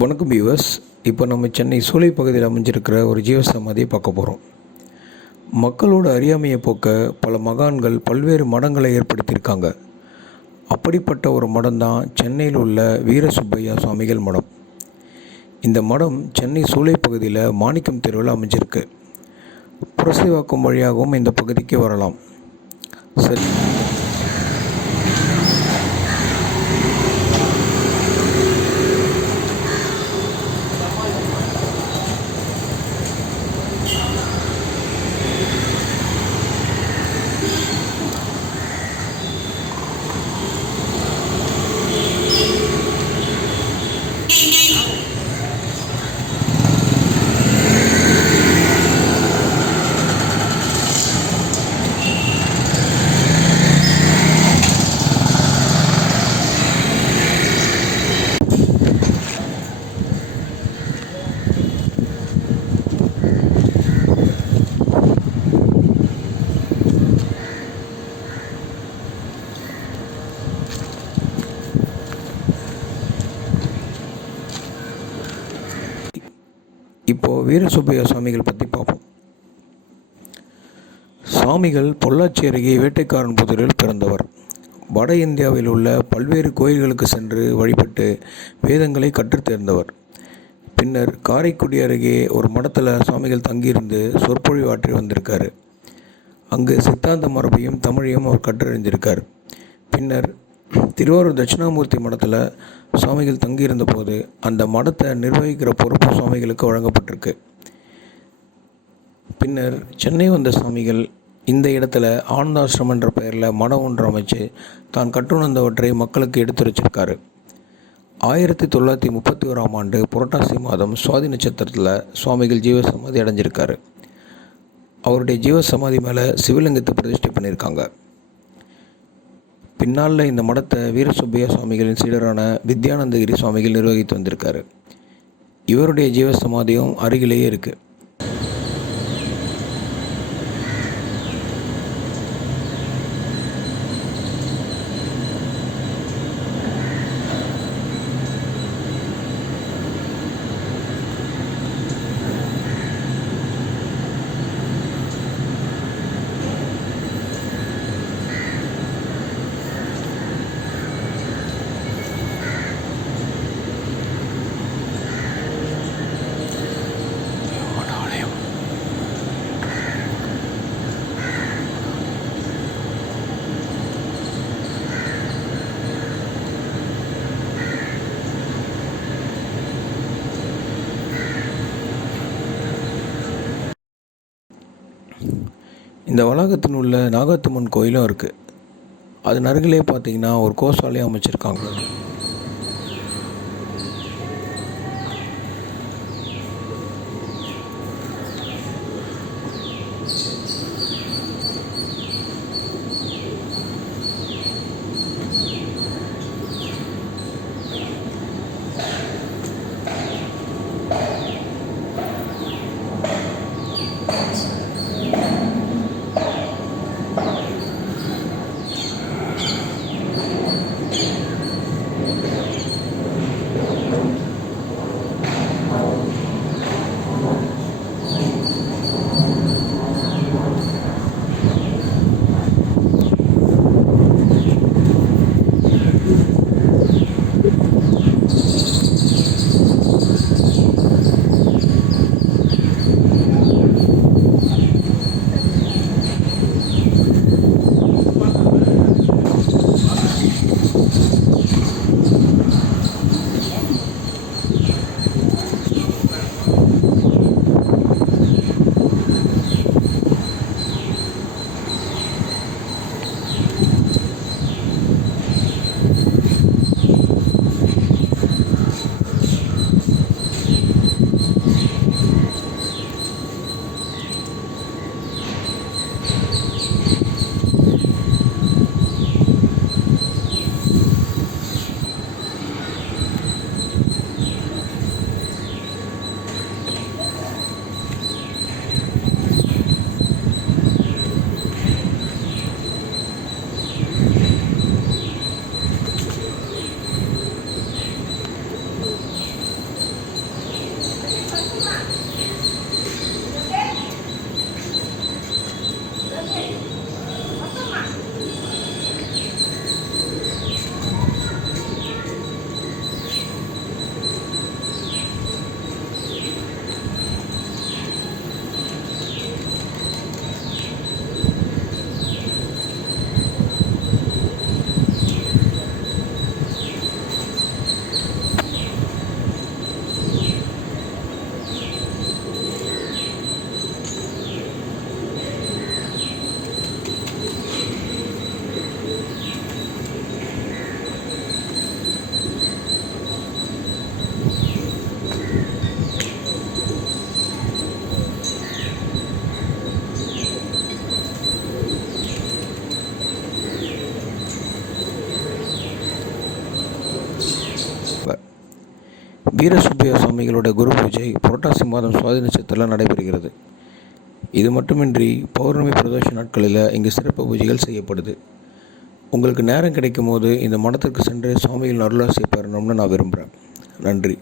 வணக்கம் வியூவர்ஸ் இப்போ நம்ம சென்னை சூளை பகுதியில் அமைஞ்சிருக்கிற ஒரு ஜீவசமாதியை பார்க்க போகிறோம் மக்களோட அறியாமையை போக்க பல மகான்கள் பல்வேறு மடங்களை ஏற்படுத்தியிருக்காங்க. அப்படிப்பட்ட ஒரு மடம் தான் சென்னையில் உள்ள வீரசுப்பையா சுவாமிகள் மடம். இந்த மடம் சென்னை சூளை பகுதியில் மாணிக்கம் தெருவில் அமைஞ்சிருக்கு. புரசைவாக்கம் வழியாகவும் இந்த பகுதிக்கு வரலாம். சரி. இப்போது வீரசுப்பையா சுவாமிகள் பற்றி பார்ப்போம். சுவாமிகள் பொள்ளாச்சி அருகே வேட்டைக்காரன் புதூரில் பிறந்தவர். வட இந்தியாவில் உள்ள பல்வேறு கோயில்களுக்கு சென்று வழிபட்டு வேதங்களை கற்றுத்தேர்ந்தவர் பின்னர் காரைக்குடி அருகே ஒரு மடத்தில் சுவாமிகள் தங்கியிருந்து சொற்பொழிவு ஆற்றி அங்கு சித்தாந்த மரபையும் தமிழையும் அவர் கற்றறிந்திருக்கார். பின்னர் திருவாரூர் தட்சிணாமூர்த்தி மடத்தில் சுவாமிகள் தங்கியிருந்தபோது அந்த மடத்தை நிர்வகிக்கிற பொறுப்பு சுவாமிகளுக்கு வழங்கப்பட்டிருக்கு. பின்னர் சென்னை வந்த சுவாமிகள் இந்த இடத்துல ஆனந்தாசிரமம் என்ற பெயரில் மடம் ஒன்று அமைச்சு தான் கற்றுணர்ந்தவற்றை மக்களுக்கு எடுத்துரைச்சிருக்காரு ஆயிரத்தி தொள்ளாயிரத்தி முப்பத்தி ஓராம் ஆண்டு புரட்டாசி மாதம் சுவாதி நட்சத்திரத்தில் சுவாமிகள் ஜீவசமாதி அடைஞ்சிருக்காரு. அவருடைய ஜீவசமாதி மேலே சிவலிங்கத்தை பிரதிஷ்டை பண்ணியிருக்காங்க. பின்னால் இந்த மடத்தை வீரசுப்பையா சுவாமிகளின் சீடரான வித்யானந்தகிரி சுவாமிகள் நிர்வகித்து வந்திருக்காரு. இவருடைய ஜீவசமாதியும் அருகிலேயே இருக்குது இந்த வளாகத்தில் உள்ள நாகாத்தம்மன் கோயிலும் இருக்குது அதன் அருகிலே பார்த்தீங்கன்னா ஒரு கோசாலையும் அமைச்சிருக்காங்க. வீரசுப்பையா சுவாமிகளோட குரு பூஜை புரட்டாசி மாதம் சுவாதி நட்சத்திரத்தில் நடைபெறுகிறது. இது மட்டுமின்றி பௌர்ணமி பிரதோஷ நாட்களில் இங்கு சிறப்பு பூஜைகள் செய்யப்படுது. உங்களுக்கு நேரம் கிடைக்கும் போது இந்த மடத்திற்கு சென்று சுவாமிகள் அருளாசியை பெறணும்னு நான் விரும்புகிறேன் நன்றி.